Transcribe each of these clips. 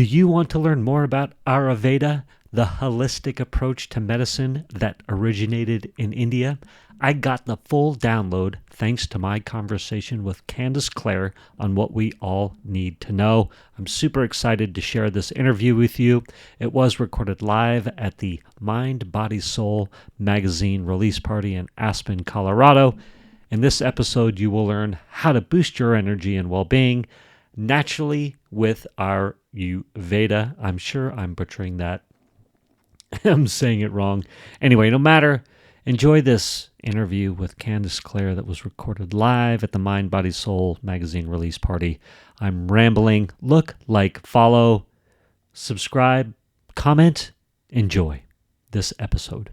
Do you want to learn more about Ayurveda, the holistic approach to medicine that originated in India? I got the full download thanks to my conversation with Candice Claire on what we all need to know. I'm super excited to share this interview with you. It was recorded live at the Mind, Body, Soul magazine release party in Aspen, Colorado. In this episode, you will learn how to boost your energy and well-being naturally with Ayurveda. I'm sure I'm butchering that. I'm saying it wrong. Anyway, no matter. Enjoy this interview with Candice Claire that was recorded live at the Mind, Body, Soul magazine release party. I'm rambling. Look, like, follow, subscribe, comment, enjoy this episode.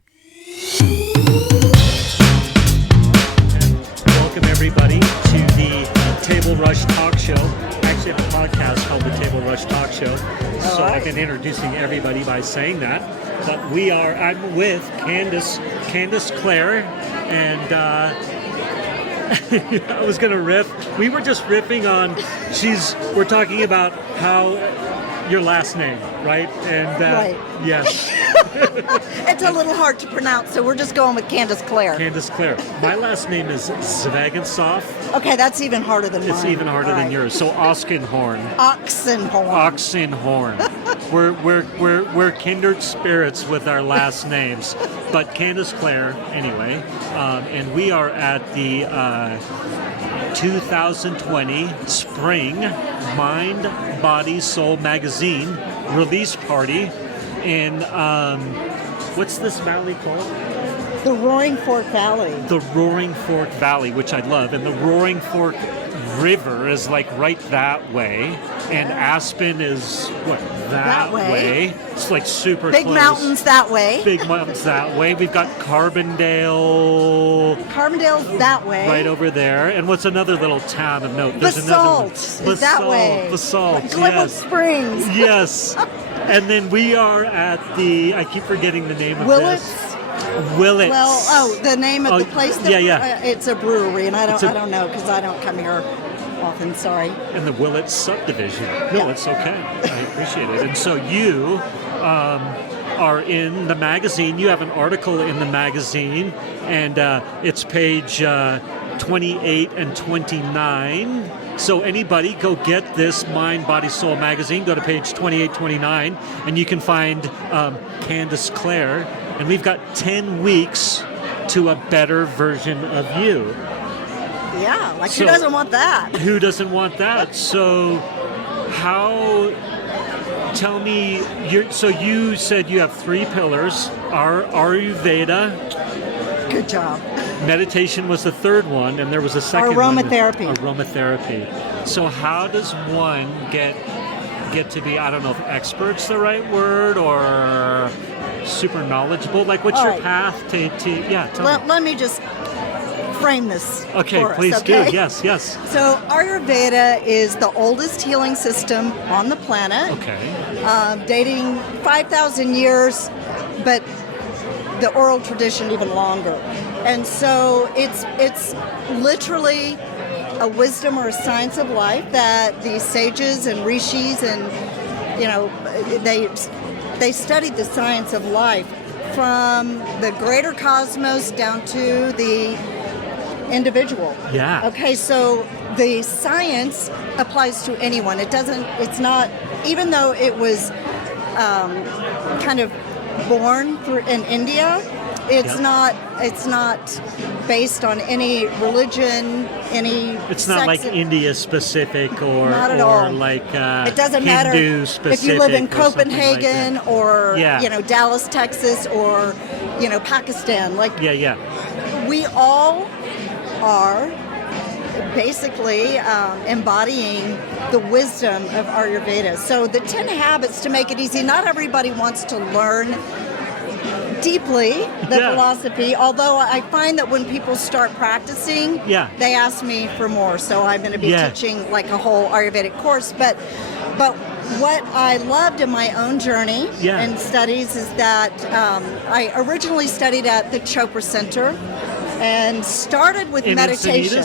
Welcome, everybody, to the Table Rush Talk Show. Actually, I have a podcast called the Table Rush Talk Show. So I've been introducing everybody by saying that. But I'm with Candice Claire, and I was going to riff. We were just riffing on, we're talking about how your last name, right? And right. Yes. It's a little hard to pronounce, so we're just going with Candice Claire. Candice Claire. My last name is Zvagantsov. Okay, that's even harder than mine. It's even harder than yours. So Oxenhorn. We're kindred spirits with our last names. But Candice Claire, anyway, and we are at the 2020 Spring Mind, Body, Soul magazine release party in, what's this valley called? The Roaring Fork Valley. The Roaring Fork Valley, which I love. And the Roaring Fork River is like right that way. And Aspen is, what, that way? It's like super Big close. Mountains that way. Big mountains that way. We've got Carbondale. Carbondale's that way. Right over there. And what's another little town of note? There's Basalt is that way. Basalt, Glenwood Springs. Yes. And then we are at the, I keep forgetting the name of Willits. this. Willits. Well, the name of the place? Yeah. It's a brewery, and I don't know because I don't come here often, sorry. In the Willits subdivision. No, it's okay. I appreciate it. And so you are in the magazine. You have an article in the magazine, and it's page 28 and 29. So anybody, go get this Mind, Body, Soul magazine. Go to page 28, 29, and you can find Candice Claire. And we've got 10 weeks to a better version of you. Yeah, who doesn't want that? Who doesn't want that? So tell me, so you said you have 3 pillars. Ayurveda. Good job. Meditation was the third one, and there was a second Aromatherapy. one. Aromatherapy. So how does one get to be, I don't know if expert's the right word, or super knowledgeable? Like, what's your path to let me just frame this for please us, okay? do. Yes. So Ayurveda is the oldest healing system on the planet. Okay. Dating 5,000 years, but the oral tradition even longer. And so it's literally a wisdom or a science of life that the sages and rishis and, they studied the science of life from the greater cosmos down to the individual. Yeah. Okay, so the science applies to anyone. It's not, even though it was kind of born in India, it's not based on any religion, it's not like India specific or not at all. Like it doesn't Hindu matter specific if you live in or Copenhagen like or Dallas, Texas, or Pakistan. We all are basically embodying the wisdom of Ayurveda. So the 10 habits to make it easy. Not everybody wants to learn deeply the philosophy, although I find that when people start practicing, they ask me for more. So I'm going to be teaching like a whole Ayurvedic course. But what I loved in my own journey and studies is that I originally studied at the Chopra Center and started with meditation.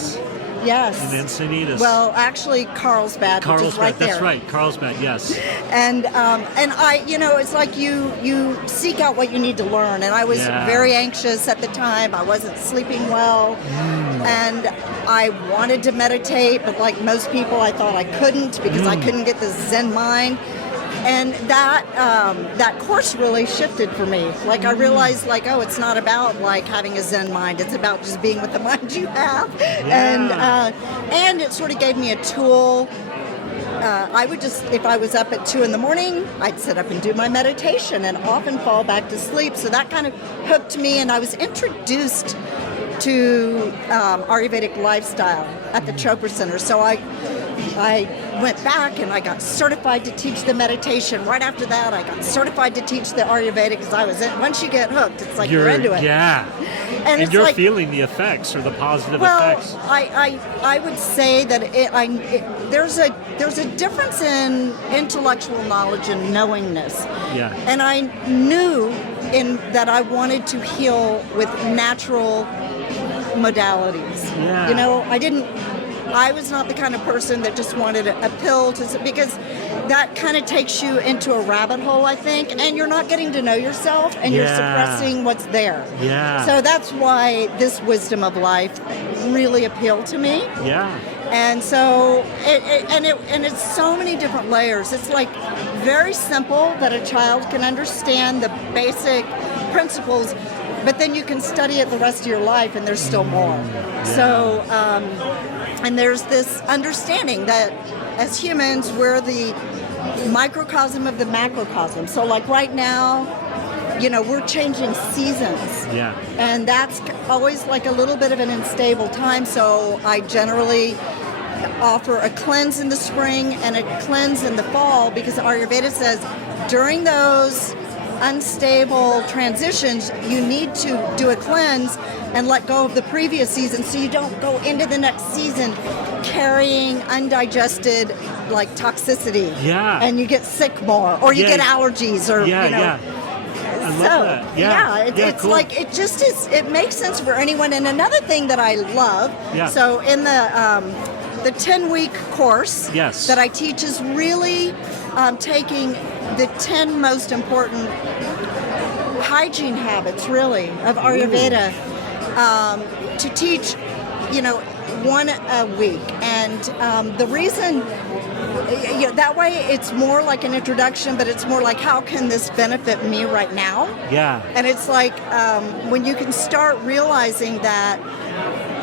Yes. In Encinitas. Well, actually, Carlsbad, which is right there. That's right, Carlsbad, yes. And I, it's like you seek out what you need to learn. And I was very anxious at the time. I wasn't sleeping well. And I wanted to meditate, but like most people, I thought I couldn't because I couldn't get the Zen mind. And that course really shifted for me. Like I realized, like, oh, it's not about like having a Zen mind. It's about just being with the mind you have. And it sort of gave me a tool. I would just, if I was up at 2 a.m, I'd sit up and do my meditation and often fall back to sleep. So that kind of hooked me, and I was introduced to Ayurvedic lifestyle at the Chopra Center. So I went back and I got certified to teach the meditation. Right after that, I got certified to teach the Ayurvedic because once you get hooked, it's like you're into it. Yeah. And you're like, feeling the effects or the positive effects. I would say that there's a difference in intellectual knowledge and knowingness. Yeah. And I knew that I wanted to heal with natural modalities. Yeah. I was not the kind of person that just wanted a pill because that kind of takes you into a rabbit hole, I think, and you're not getting to know yourself, and you're suppressing what's there. Yeah. So that's why this wisdom of life really appealed to me. Yeah. And so it's so many different layers. It's like very simple that a child can understand the basic principles, but then you can study it the rest of your life and there's still more. Yeah. So, and there's this understanding that as humans, we're the microcosm of the macrocosm. So like right now, we're changing seasons. Yeah. And that's always like a little bit of an unstable time. So I generally offer a cleanse in the spring and a cleanse in the fall because Ayurveda says during those unstable transitions, you need to do a cleanse and let go of the previous season so you don't go into the next season carrying undigested like toxicity. Yeah. And you get sick more or you get allergies or I love that. It's cool. Like it just is, it makes sense for anyone. And another thing that I love, so in the 10-week course that I teach is really taking the 10 most important hygiene habits, really, of Ayurveda to teach, one a week. And the reason, that way it's more like an introduction, but it's more like, how can this benefit me right now? Yeah. And it's like when you can start realizing that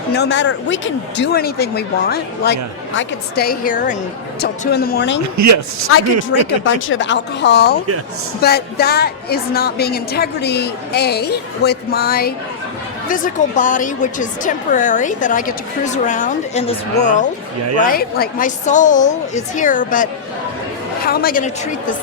no matter, we can do anything we want. Like I could stay here until 2 a.m. Yes. I could drink a bunch of alcohol. Yes. But that is not being integrity, with my physical body, which is temporary, that I get to cruise around in this world, right? Like my soul is here, but how am I going to treat this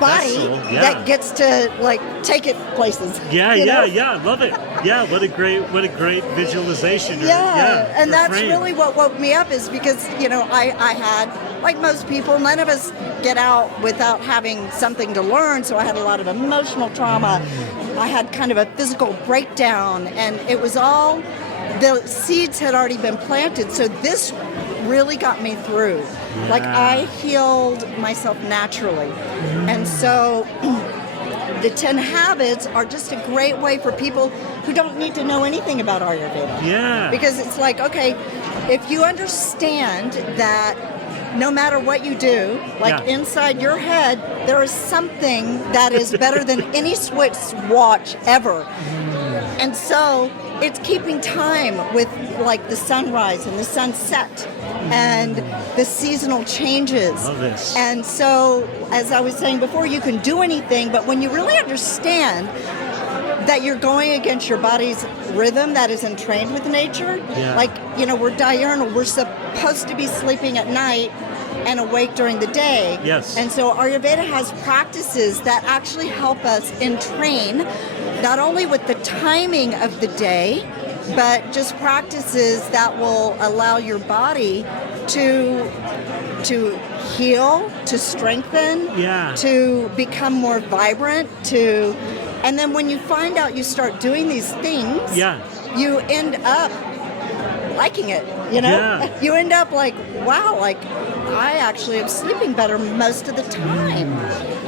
body that gets to like take it places? Love it. Yeah, what a great visualization. And that's really what woke me up, is because I had, like most people, none of us get out without having something to learn. So I had a lot of emotional trauma. I had kind of a physical breakdown, and it was all, the seeds had already been planted. So this really got me through. Yeah. Like I healed myself naturally. And so the 10 habits are just a great way for people who don't need to know anything about Ayurveda. Yeah. Because it's like, okay, if you understand that no matter what you do, like inside your head, there is something that is better than any Swiss watch ever. And so it's keeping time with like the sunrise and the sunset and the seasonal changes. Love this. And so, as I was saying before, you can do anything, but when you really understand that you're going against your body's rhythm that is entrained with nature, like, we're diurnal, we're supposed to be sleeping at night and awake during the day. Yes. And so Ayurveda has practices that actually help us entrain not only with the timing of the day, but just practices that will allow your body to heal, to strengthen, to become more vibrant, and then when you find out you start doing these things, you end up liking it, you know? Yeah. You end up like, wow, like I actually am sleeping better most of the time.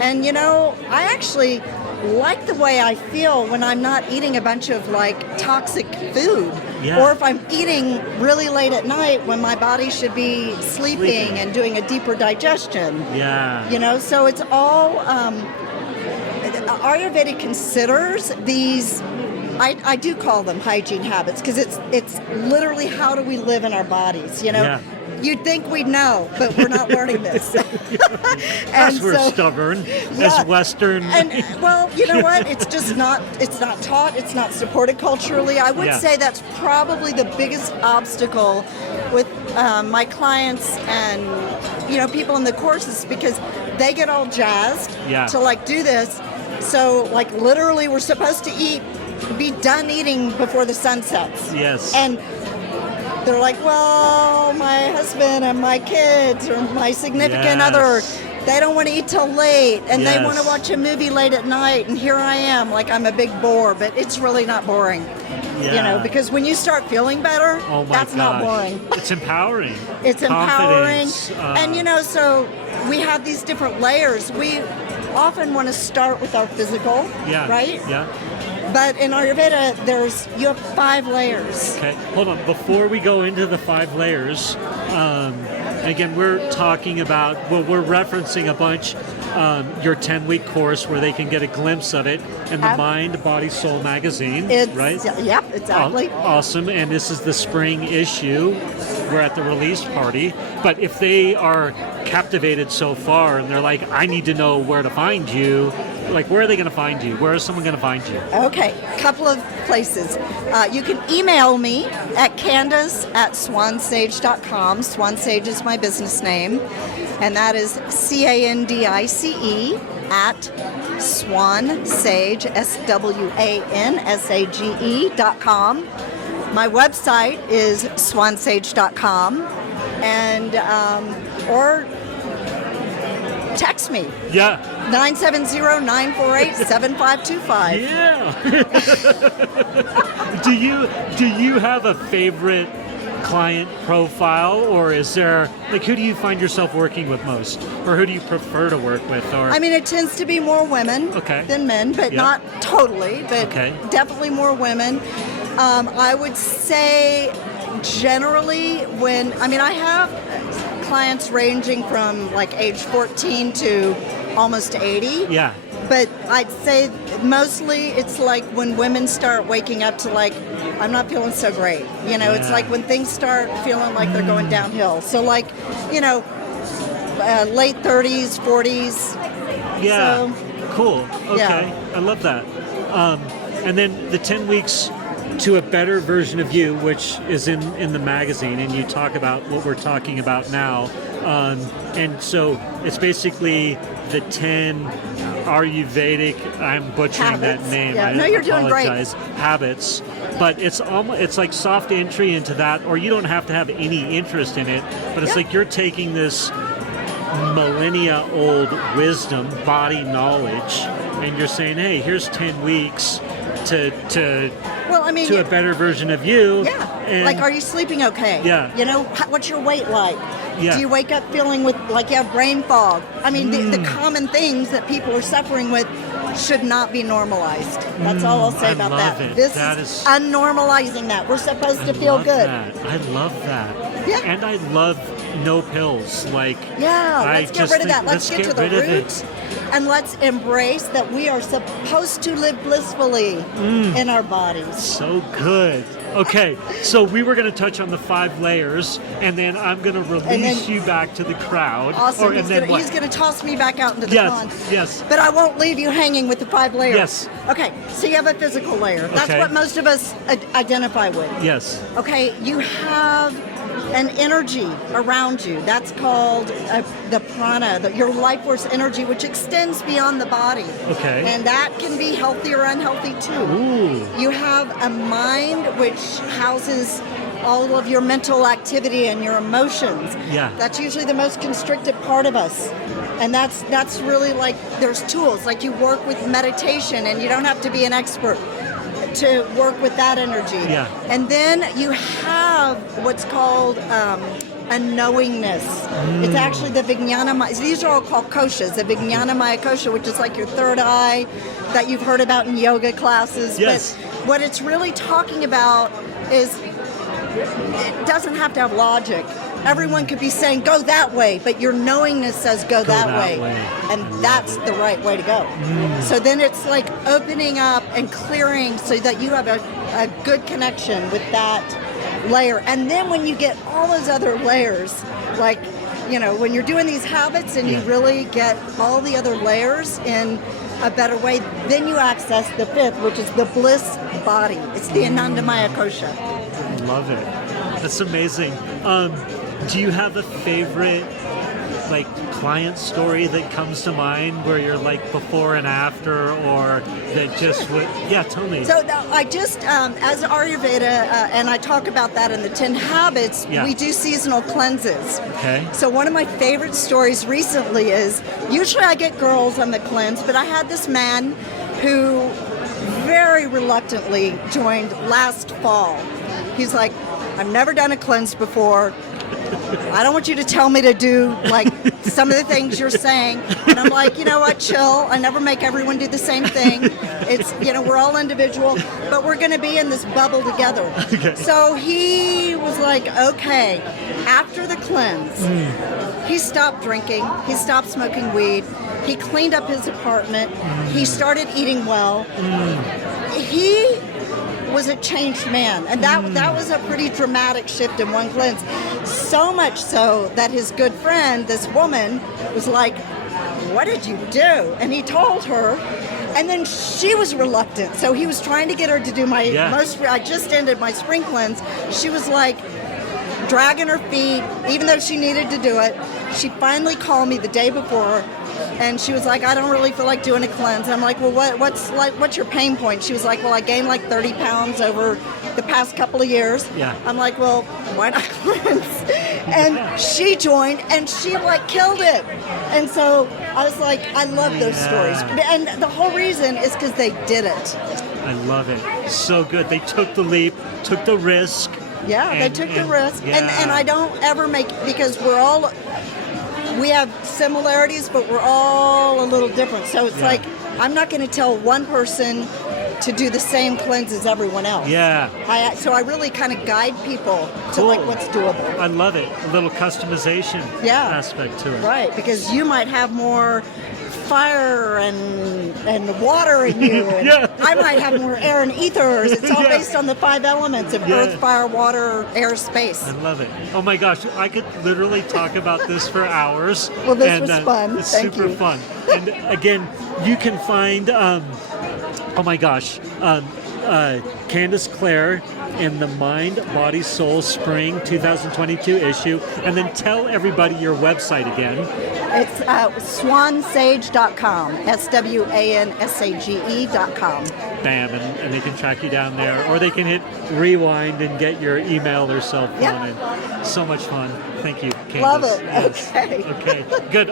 And, you know, I actually like the way I feel when I'm not eating a bunch of like toxic food. Yeah. Or if I'm eating really late at night when my body should be sleeping and doing a deeper digestion. Yeah. You know, so it's all, Ayurveda considers these, I do call them hygiene habits, because it's literally how do we live in our bodies, you know? Yeah. You'd think we'd know, but we're not learning this. Because we're stubborn as Western. And well, you know what? It's just not. It's not taught. It's not supported culturally. I would say that's probably the biggest obstacle with my clients and people in the courses, because they get all jazzed to like do this. So like literally, we're supposed to be done eating before the sun sets. Yes. And they're like, well, my husband and my kids or my significant other, they don't want to eat till late, and they want to watch a movie late at night, and here I am, like I'm a big bore, but it's really not boring. Because when you start feeling better, that's not boring. It's empowering. It's empowering. And, so we have these different layers. We often want to start with our physical, right? Yeah. But in Ayurveda, you have 5 layers. Okay, hold on. Before we go into the 5 layers, again, we're talking about, we're referencing a bunch, your 10-week course where they can get a glimpse of it in the Mind, Body, Soul magazine, right? Yep, exactly. Awesome. And this is the spring issue. We're at the release party. But if they are captivated so far and they're like, I need to know where to find you, like, where are they going to find you? Where is someone going to find you? Okay, a couple of places. You can email me at Candice@swansage.com. Swan Sage is my business name. And that is CANDICE at swansage, SWANSAGE.com. My website is swansage.com. And, or text me. Yeah. 970-948-7525. Yeah. Do you have a favorite client profile, or is there, like, who do you find yourself working with most, or who do you prefer to work with? Or I mean, it tends to be more women than men, but not totally, but definitely more women. I would say generally I have clients ranging from like age 14 to almost 80. Yeah. But I'd say mostly it's like when women start waking up to like, I'm not feeling so great. It's like when things start feeling like they're going downhill. So like, late 30s, 40s. Yeah. So, cool. Okay. Yeah. I love that. And then the 10 weeks to a better version of you, which is in the magazine, and you talk about what we're talking about now. And so it's basically the 10 Ayurvedic, I'm butchering habits. That name. Yeah. I No, you're doing great. Habits. But it's like soft entry into that, or you don't have to have any interest in it, but it's like you're taking this millennia old wisdom, body knowledge, and you're saying, hey, here's 10 weeks to a better version of you. Yeah. And like, are you sleeping okay? Yeah. What's your weight like? Yeah. Do you wake up feeling like you have brain fog? I mean, the common things that people are suffering with should not be normalized. That's all I'll say about that. This is unnormalizing that. We're supposed to feel good. I love that. Yeah. And I love no pills. Like, let's get rid of that. Let's get to the root. And let's embrace that we are supposed to live blissfully in our bodies. So good. Okay, so we were going to touch on the 5 layers, and then I'm going to release you back to the crowd. Awesome. He's going to toss me back out into the pond. Yes. But I won't leave you hanging with the 5 layers. Yes. Okay, so you have a physical layer. That's what most of us identify with. Yes. Okay, you have an energy around you. That's called the prana, your life force energy, which extends beyond the body. Okay. And that can be healthy or unhealthy too. Ooh. You have a mind which houses all of your mental activity and your emotions. Yeah. That's usually the most constricted part of us. And that's really like, there's tools, like you work with meditation, and you don't have to be an expert to work with that energy. Yeah. And then you have what's called a knowingness. It's actually the Vijnana. These are all called koshas. The Vijnana Maya kosha, which is like your third eye that you've heard about in yoga classes. Yes. But what it's really talking about is it doesn't have to have logic. Everyone could be saying, go that way, but your knowingness says go that way. And that's the right way to go. So then it's like opening up and clearing so that you have a good connection with that layer. And then when you get all those other layers, like, you know, when you're doing these habits and you really get all the other layers in a better way, then you access the fifth, which is the bliss body. It's the Anandamaya kosha. Love it. That's amazing. Do you have a favorite, like, client story that comes to mind where you're like before and after, or that just would? Yeah, tell me. So I just, as Ayurveda, and I talk about that in the 10 Habits, we do seasonal cleanses. Okay. So one of my favorite stories recently is, usually I get girls on the cleanse, but I had this man who very reluctantly joined last fall. He's like, I've never done a cleanse before. I don't want you to tell me to do like some of the things you're saying. And I'm like, you know what, chill. I never make everyone do the same thing. It's, you know, we're all individual, but we're going to be in this bubble together. Okay. So he was like, okay, after the cleanse, he stopped drinking. He stopped smoking weed. He cleaned up his apartment. He started eating well. He was a changed man, and that was a pretty dramatic shift in one cleanse. So much so that his good friend, this woman, was like, what did you do? And he told her, and then she was reluctant. So he was trying to get her to do I just ended my spring cleanse. She was like dragging her feet, even though she needed to do it. She finally called me the day before, and she was like, I don't really feel like doing a cleanse. I'm like, well, what's your pain point? She was like, well, I gained like 30 pounds over the past couple of years. Yeah. I'm like, well, why not cleanse? And she joined, and she like killed it. And so I was like, I love those stories. And the whole reason is because they did it. I love it. So good. They took the leap, took the risk. Yeah, they took the risk. And I don't ever make, because we have similarities, but we're all a little different. So it's like, I'm not going to tell one person to do the same cleanse as everyone else. Yeah. So I really kind of guide people to like what's doable. I love it. A little customization aspect to it. Right, because you might have more fire and water in you, and I might have more air and ethers. It's all based on the 5 elements of earth, fire, water, air, space. I love it. Oh my gosh, I could literally talk about this for hours. Well, this was fun. It's Thank super you. fun. And again, you can find, Candice Claire in the Mind, Body, Soul Spring 2022 issue. And then tell everybody your website again. It's swansage.com, SWANSAGE.com. Bam, and they can track you down there, or they can hit rewind and get your email or cell phone. And so much fun. Thank you, Candice. Love it. Yes. Okay, good.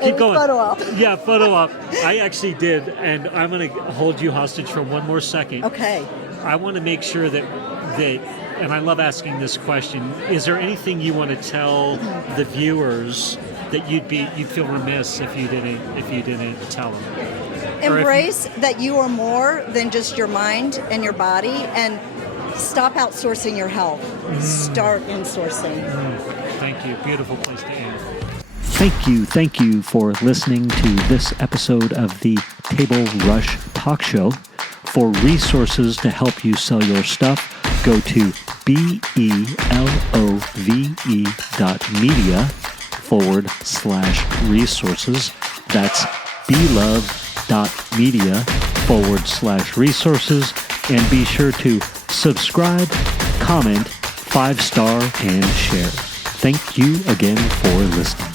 Keep going. Photo op. Yeah, photo op. I actually did, and I'm going to hold you hostage for one more second. Okay. I want to make sure that and I love asking this question, is there anything you want to tell the viewers that you'd feel remiss if you didn't tell them? Embrace that you are more than just your mind and your body, and stop outsourcing your health. Start insourcing. Thank you. Beautiful place to end. Thank you for listening to this episode of the Table Rush Talk Show. For resources to help you sell your stuff, go to belove.media/resources. That's belove.media/resources. And be sure to subscribe, comment, 5-star, and share. Thank you again for listening.